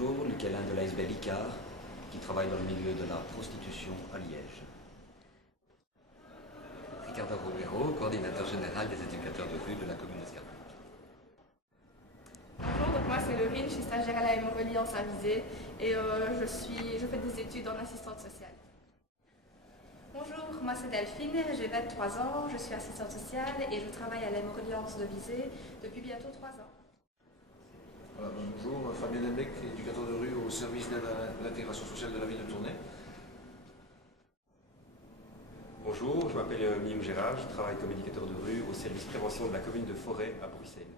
Bonjour, Lucas de l'ASBL Icare, qui travaille dans le milieu de la prostitution à Liège. Ricardo Romero, coordinateur général des éducateurs de rue de la commune de Scarbeck. Bonjour, donc moi c'est Laurine, je suis stagiaire à la Reliance à Visé et je fais des études en assistante sociale. Bonjour, moi c'est Delphine, j'ai 23 ans, je suis assistante sociale et je travaille à la Reliance de Visé depuis bientôt 3 ans. Voilà, bonjour, Fabien Lembec, éducateur de rue au service de l'intégration sociale de la ville de Tournai. Bonjour, je m'appelle Mime Gérard, je travaille comme éducateur de rue au service prévention de la commune de Forêt à Bruxelles.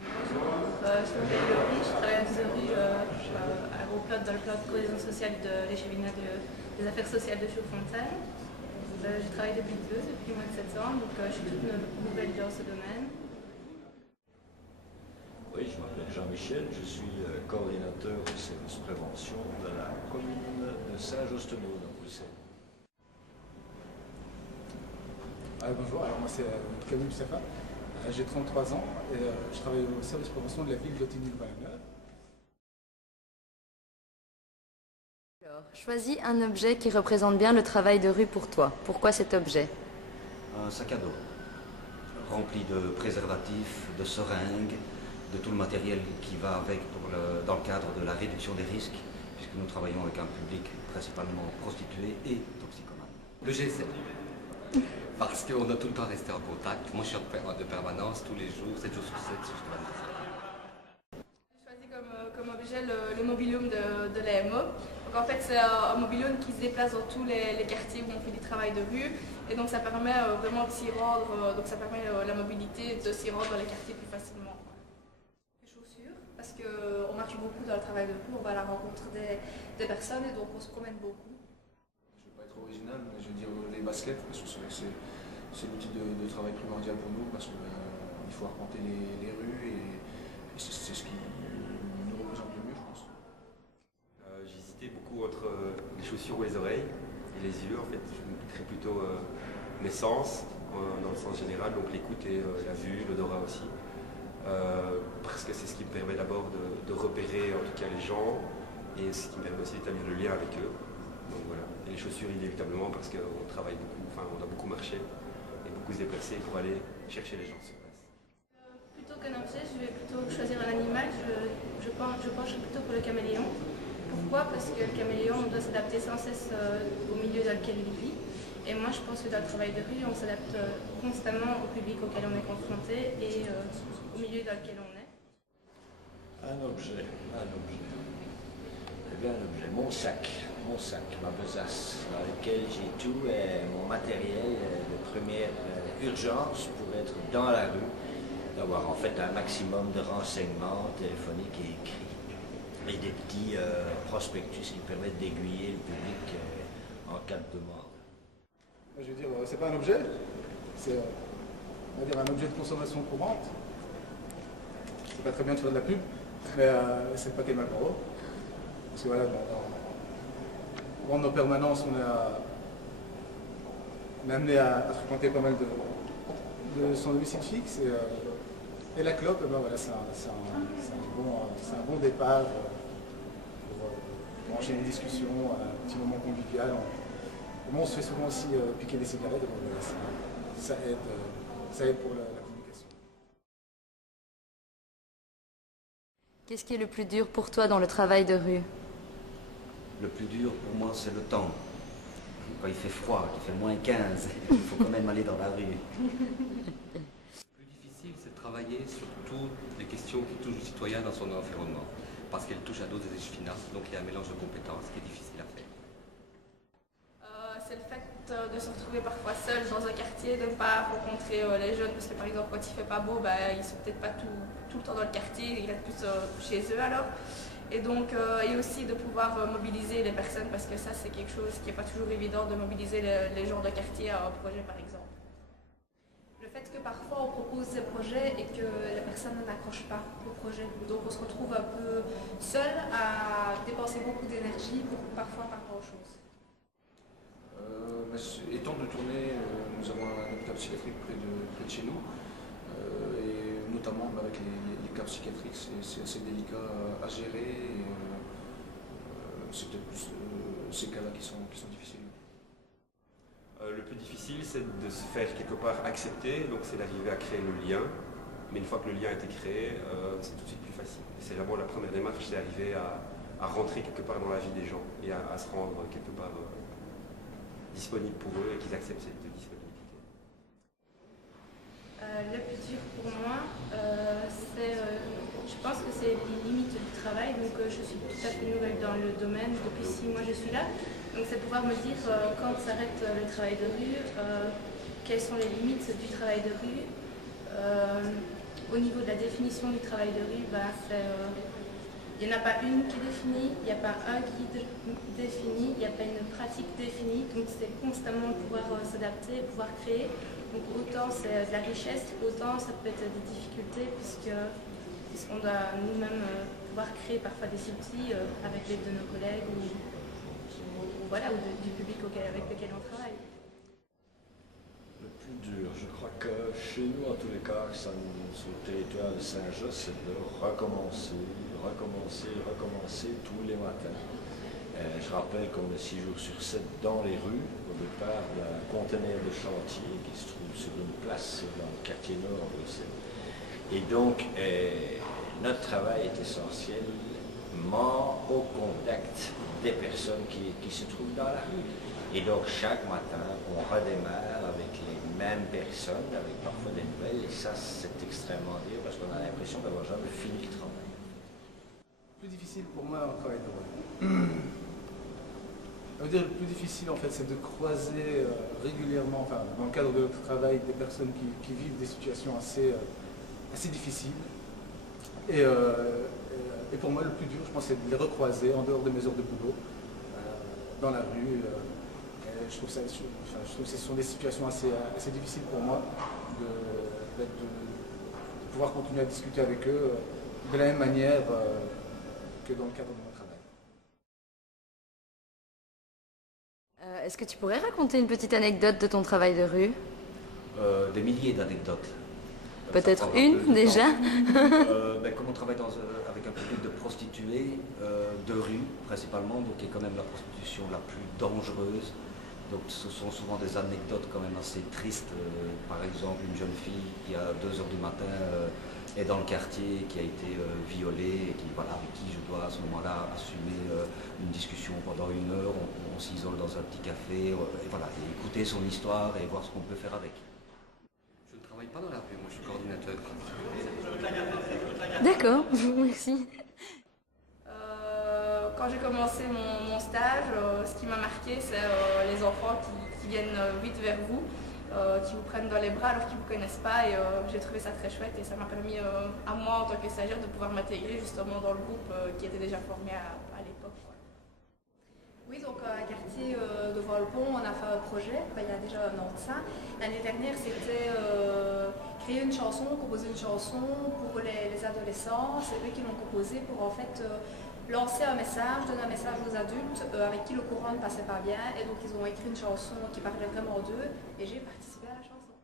Bonjour, je m'appelle Laurie, je travaille à Viserie dans le plan de cohésion sociale de l'échevinat des affaires sociales de Chaux-Fontaine. Je travaille depuis moins de 7 ans, donc je suis toute nouvelle dans ce domaine. Oui, je m'appelle Jean-Michel, je suis coordinateur du service prévention de la commune de Saint-Jostenot dans Bruxelles. Bonjour, alors moi c'est Camille Mustafa, j'ai 33 ans et je travaille au service prévention de la ville d'Ottignies-le-Balaneur. Alors, choisis un objet qui représente bien le travail de rue pour toi. Pourquoi cet objet? Un sac à dos rempli de préservatifs, de seringues, de tout le matériel qui va avec dans le cadre de la réduction des risques, puisque nous travaillons avec un public principalement prostitué et toxicomane. Le GSM, parce qu'on doit tout le temps rester en contact. Moi je suis de permanence tous les jours, 7 jours sur 7, jusqu'à 24 heures. J'ai choisi comme objet le mobil-home de l'AMO. Donc en fait c'est un mobil-home qui se déplace dans tous les quartiers où on fait du travail de rue et donc ça permet vraiment de s'y rendre, donc ça permet la mobilité de s'y rendre dans les quartiers plus facilement. Parce qu'on marche beaucoup dans le travail de rue, on va à la rencontre des personnes et donc on se promène beaucoup. Je ne vais pas être original, mais je veux dire les baskets, parce que c'est l'outil de travail primordial pour nous, parce qu'il faut arpenter les rues et c'est ce qui nous représente le mieux, je pense. J'hésitais beaucoup entre les chaussures ou les oreilles et les yeux. En fait, je me mettrais plutôt mes sens, dans le sens général, donc l'écoute et la vue, l'odorat aussi. Parce que c'est ce qui me permet d'abord de repérer en tout cas les gens et ce qui me permet aussi d'établir le lien avec eux. Donc voilà. Et les chaussures inévitablement parce qu'on travaille beaucoup, enfin on a beaucoup marché et beaucoup se déplacer pour aller chercher les gens sur place. Plutôt qu'un objet, je vais plutôt choisir un animal, je pencherai plutôt pour le caméléon. Pourquoi? Parce que le caméléon doit s'adapter sans cesse au milieu dans lequel il vit. Et moi, je pense que dans le travail de rue, on s'adapte constamment au public auquel on est confronté et au milieu dans lequel on est. Un objet. Eh bien, un objet, mon sac, ma besace, dans lequel j'ai tout mon matériel de première urgence pour être dans la rue, d'avoir en fait un maximum de renseignements téléphoniques et écrits, et des petits prospectus qui permettent d'aiguiller le public en cas de demande. Je veux dire, c'est pas un objet, c'est on va dire un objet de consommation courante. C'est pas très bien de faire de la pub, mais c'est le paquet de Marlboro. Parce que voilà, dans nos permanences, on est amené à fréquenter pas mal de son domicile fixe. Et la clope, ben voilà, c'est un bon départ pour enchaîner une discussion, un petit moment convivial. On se fait souvent aussi piquer des cigarettes, donc voilà, ça aide pour la communication. Qu'est-ce qui est le plus dur pour toi dans le travail de rue? Le plus dur pour moi, c'est le temps. Quand il fait froid, qu'il fait moins 15, il faut quand même aller dans la rue. Le plus difficile, c'est de travailler sur toutes les questions qui touchent le citoyen dans son environnement. Parce qu'elles touchent à d'autres échevinats, donc il y a un mélange de compétences qui est difficile à faire. C'est le fait de se retrouver parfois seul dans un quartier, de ne pas rencontrer les jeunes, parce que par exemple quand il fait pas beau, ils sont peut-être pas tout le temps dans le quartier, ils restent plus chez eux alors. Et donc, et aussi de pouvoir mobiliser les personnes, parce que ça c'est quelque chose qui n'est pas toujours évident de mobiliser les gens de quartier à un projet par exemple. Le fait que parfois on propose des projets et que les personnes n'accrochent pas au projet, donc on se retrouve un peu seul à dépenser beaucoup d'énergie pour parfois pas grand chose. Étant de Tournai, nous avons un hôpital psychiatrique près de chez nous, et notamment avec les cas psychiatriques, c'est assez délicat à gérer. C'est peut-être plus ces cas-là qui sont difficiles. Le plus difficile, c'est de se faire quelque part accepter, donc c'est d'arriver à créer le lien. Mais une fois que le lien a été créé, c'est tout de suite plus facile. Et c'est vraiment la première démarche, c'est d'arriver à rentrer quelque part dans la vie des gens et à se rendre quelque part disponible pour eux et qu'ils acceptent cette disponibilité. Le plus dur pour moi, je pense que c'est les limites du travail. Donc je suis tout à fait nouvelle dans le domaine, depuis 6 mois je suis là. Donc c'est pouvoir me dire quand s'arrête le travail de rue, quelles sont les limites du travail de rue. Au niveau de la définition du travail de rue, il n'y en a pas une qui est définie, il n'y a pas un guide défini, il n'y a pas une pratique définie. Donc c'est constamment pouvoir s'adapter, pouvoir créer. Donc autant c'est de la richesse, autant ça peut être des difficultés puisqu'on doit nous-mêmes pouvoir créer parfois des outils avec l'aide de nos collègues ou du public avec lequel on travaille. Le plus dur, je crois que chez nous, en tous les cas, sur le territoire de Saint-Just, c'est de recommencer tous les matins. Je rappelle qu'on est 6 jours sur 7 dans les rues, au départ d'un conteneur de chantier qui se trouve sur une place dans le quartier nord de Bruxelles. Et donc, notre travail est essentiellement au contact des personnes qui se trouvent dans la rue. Et donc, chaque matin, on redémarre avec les mêmes personnes, avec parfois des nouvelles, et ça, c'est extrêmement dur parce qu'on a l'impression d'avoir jamais fini le travail. Le plus difficile pour moi dans le travail de rue. Ça veut dire le plus difficile en fait, c'est de croiser régulièrement, enfin, dans le cadre de notre travail, des personnes qui vivent des situations assez difficiles. Et pour moi, le plus dur, je pense, c'est de les recroiser en dehors de mes heures de boulot, dans la rue. Je trouve que ce sont des situations assez difficiles pour moi de pouvoir continuer à discuter avec eux de la même manière que dans le cadre de mon travail. Est-ce que tu pourrais raconter une petite anecdote de ton travail de rue? Des milliers d'anecdotes. Peut-être une déjà. Comme on travaille avec un public de prostituées de rue principalement, donc qui est quand même la prostitution la plus dangereuse. Donc ce sont souvent des anecdotes quand même assez tristes. Par exemple, une jeune fille qui à 2 h du matin est dans le quartier, qui a été violée, et avec qui je dois à ce moment-là assumer une discussion pendant 1 heure. On s'isole dans un petit café, et écouter son histoire et voir ce qu'on peut faire avec. Je ne travaille pas dans la rue, moi je suis coordinateur. D'accord, merci. Quand j'ai commencé mon stage, ce qui m'a marqué, c'est les enfants qui viennent vite vers vous, qui vous prennent dans les bras alors qu'ils ne vous connaissent pas. Et j'ai trouvé ça très chouette et ça m'a permis à moi, en tant que stagiaire, de pouvoir m'intégrer justement dans le groupe qui était déjà formé à l'époque. Oui, donc à Quartier devant le pont, on a fait un projet, il y a déjà 1 an de ça. L'année dernière, c'était créer une chanson, composer une chanson pour les adolescents. C'est eux qui l'ont composée pour en fait lancer un message, donner un message aux adultes avec qui le courant ne passait pas bien. Et donc ils ont écrit une chanson qui parlait vraiment d'eux et j'ai participé à la chanson.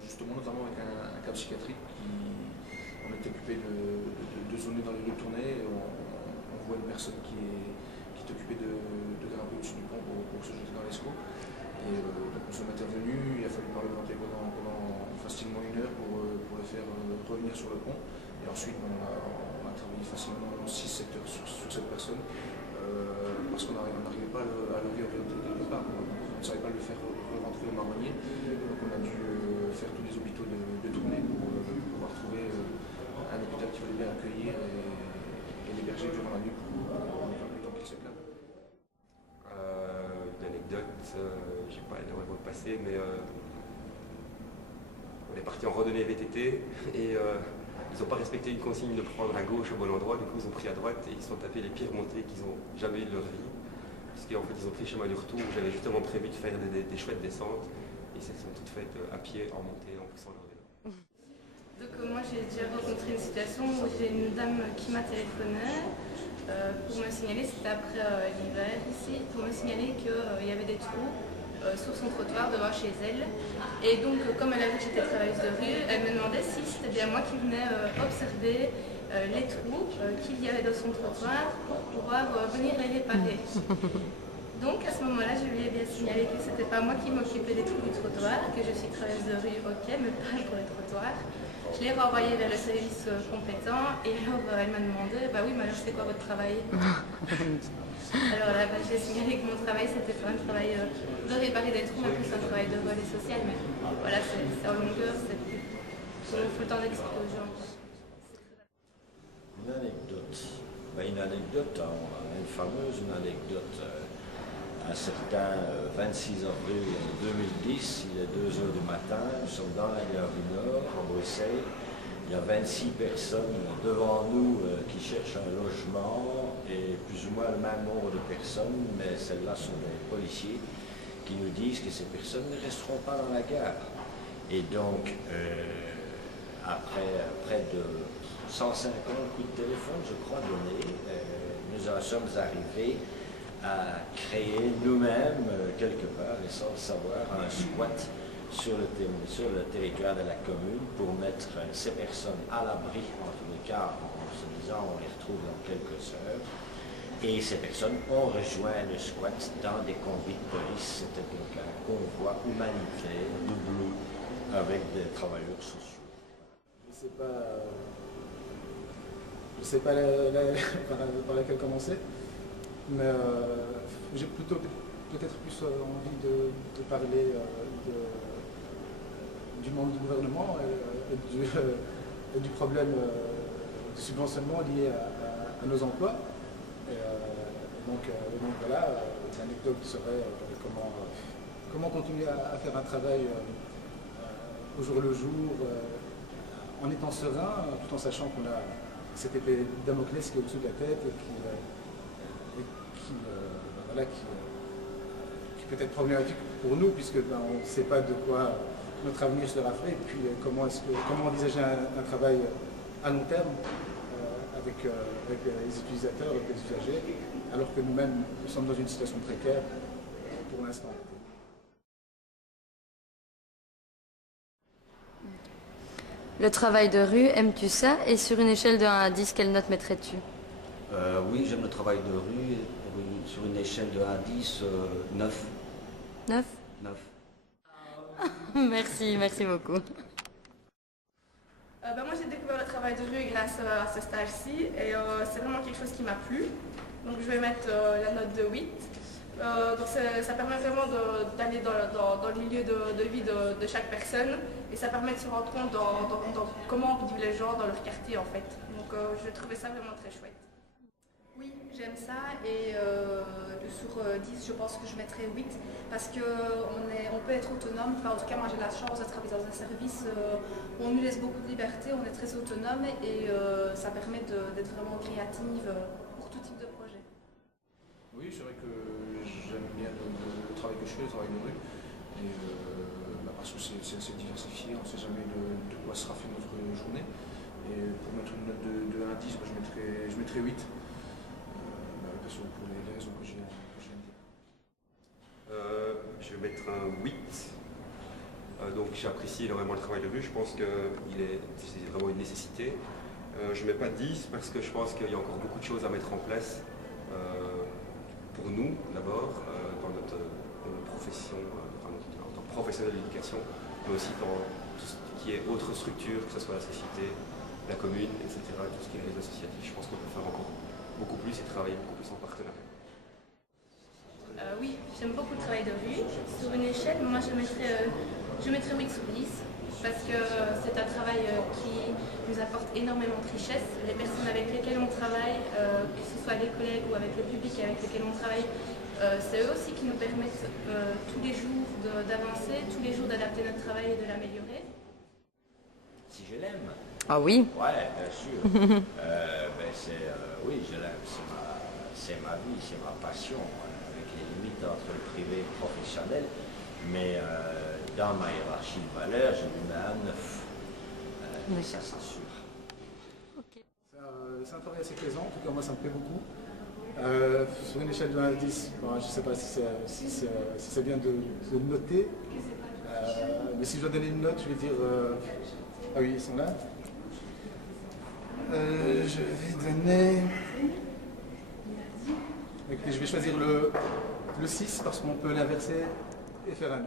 Justement, notamment avec un cas psychiatrique, on était occupé de zoner dans les rues tournées. On voit une personne qui est occupée de grimper au-dessus du pont pour se jeter dans l'Escaut. Et donc nous sommes intervenus, il a fallu parlementer pendant facilement 1 heure pour le faire revenir sur le pont. Et ensuite on a travaillé facilement 6-7 heures sur cette personne parce qu'on n'arrivait pas à le réorienter dès le départ. On ne savait pas le faire rentrer au Marronnier. Donc on a dû faire tous les hôpitaux de tournée pour pouvoir trouver un hôpital qui voulait bien accueillir et l'héberger durant la nuit pour le temps qu'il se calme. Une anecdote, j'ai pas énormément de passé, mais on est parti en randonnée VTT et ils n'ont pas respecté une consigne de prendre à gauche au bon endroit, du coup ils ont pris à droite et ils sont tapés les pires montées qu'ils ont jamais eu de leur vie. Parce qu'en fait ils ont pris le chemin du retour où j'avais justement prévu de faire des chouettes descentes et ils se sont toutes faites à pied, en montée, en poussant leur vélo. Donc moi j'ai déjà rencontré une situation où j'ai une dame qui m'a téléphoné pour me signaler, c'était après l'hiver ici, pour me signaler qu'il y avait des trous sur son trottoir devant chez elle. Et donc, comme elle a vu que j'étais travailleuse de rue, elle me demandait si c'était bien moi qui venais observer les trous qu'il y avait dans son trottoir pour pouvoir venir les réparer. Donc à ce moment-là, je lui ai bien signalé que c'était pas moi qui m'occupais des trous du trottoir, que je suis travailleuse de rue, ok, mais pas pour les trottoirs. Je l'ai renvoyée vers le service compétent et alors elle m'a demandé, bah oui, mais alors c'est quoi votre travail? Alors là, j'ai signalé que mon travail c'était pas un travail de réparer des trous, mais plus un travail de relais social, mais voilà, c'est en longueur, il faut le temps d'expliquer aux gens. Une anecdote, une fameuse anecdote. Un certain 26 avril 2010, il est 2 heures du matin, nous sommes dans la gare du Nord, à Bruxelles. Il y a 26 personnes devant nous qui cherchent un logement et plus ou moins le même nombre de personnes, mais celles-là sont des policiers qui nous disent que ces personnes ne resteront pas dans la gare. Et donc, après près de 150 coups de téléphone, je crois, donnés, nous en sommes arrivés à créer nous-mêmes, quelque part, et sans le savoir, un squat sur le territoire de la commune pour mettre ces personnes à l'abri, en tous les cas, en se disant on les retrouve dans quelques heures. Et ces personnes ont rejoint le squat dans des combis de police. C'était donc un convoi humanitaire doublé avec des travailleurs sociaux. Je ne sais pas par laquelle commencer. Mais j'ai plutôt peut-être plus envie de parler du manque du gouvernement et du problème de subventionnement lié à nos emplois. Donc voilà, l'anecdote serait comment continuer à faire un travail au jour le jour, en étant serein, tout en sachant qu'on a cette épée de Damoclès qui est au-dessus de la tête et qui peut être problématique pour nous, puisque on ne sait pas de quoi notre avenir sera fait, et puis comment envisager un travail à long terme avec les utilisateurs, avec les usagers, alors que nous-mêmes, nous sommes dans une situation précaire pour l'instant. Le travail de rue, aimes-tu ça? Et sur une échelle de 1 à 10, quelle note mettrais-tu? Oui, j'aime le travail de rue. Sur une échelle de 1 à 10, 9. 9? 9. Merci beaucoup. Moi j'ai découvert le travail de rue grâce à ce stage-ci et c'est vraiment quelque chose qui m'a plu. Donc je vais mettre la note de 8. Donc ça permet vraiment d'aller dans le milieu de vie de chaque personne et ça permet de se rendre compte dans comment vivent les gens dans leur quartier en fait. Donc je trouvais ça vraiment très chouette. Oui, j'aime ça et sur 10, je pense que je mettrais 8 parce qu'on peut être autonome. Enfin, en tout cas, moi j'ai la chance de travailler dans un service où on nous laisse beaucoup de liberté, on est très autonome et ça permet d'être vraiment créative pour tout type de projet. Oui, c'est vrai que j'aime bien le travail que je fais, le travail de rue, et, parce que c'est assez diversifié, on ne sait jamais de quoi sera fait notre journée. Et pour mettre une note de 1 à 10, je mettrais 8. Pour les raisons que je viens de dire. Je vais mettre un 8. Donc j'apprécie énormément le travail de rue, je pense que c'est vraiment une nécessité. Je ne mets pas 10 parce que je pense qu'il y a encore beaucoup de choses à mettre en place pour nous d'abord, dans notre profession, en tant que professionnel de l'éducation, mais aussi dans tout ce qui est autres structures, que ce soit la société, la commune, etc., tout ce qui est réseau associatif. Je pense qu'on peut faire encore beaucoup plus et travailler beaucoup plus en partenariat. Oui, j'aime beaucoup le travail de rue. Sur une échelle, moi je mettrais 8 sur 10 parce que c'est un travail qui nous apporte énormément de richesse. Les personnes avec lesquelles on travaille, que ce soit les collègues ou avec le public avec lequel on travaille, c'est eux aussi qui nous permettent tous les jours d'avancer, tous les jours d'adapter notre travail et de l'améliorer. Si je l'aime. Ah oui? Ouais, bien sûr. Oui, je l'aime. C'est ma vie, c'est ma passion, avec les limites entre le privé et le professionnel. Mais dans ma hiérarchie de valeurs, je lui mets un 9. Ça, c'est sûr. C'est un travail assez plaisant, en tout cas moi ça me plaît beaucoup. Sur une échelle de 1 à 10, bon, je ne sais pas si c'est bien de noter, mais si je dois donner une note, je vais dire... ah oui, ils sont là. Je vais donner... Écoutez, je vais choisir le 6 parce qu'on peut l'inverser et faire un 9.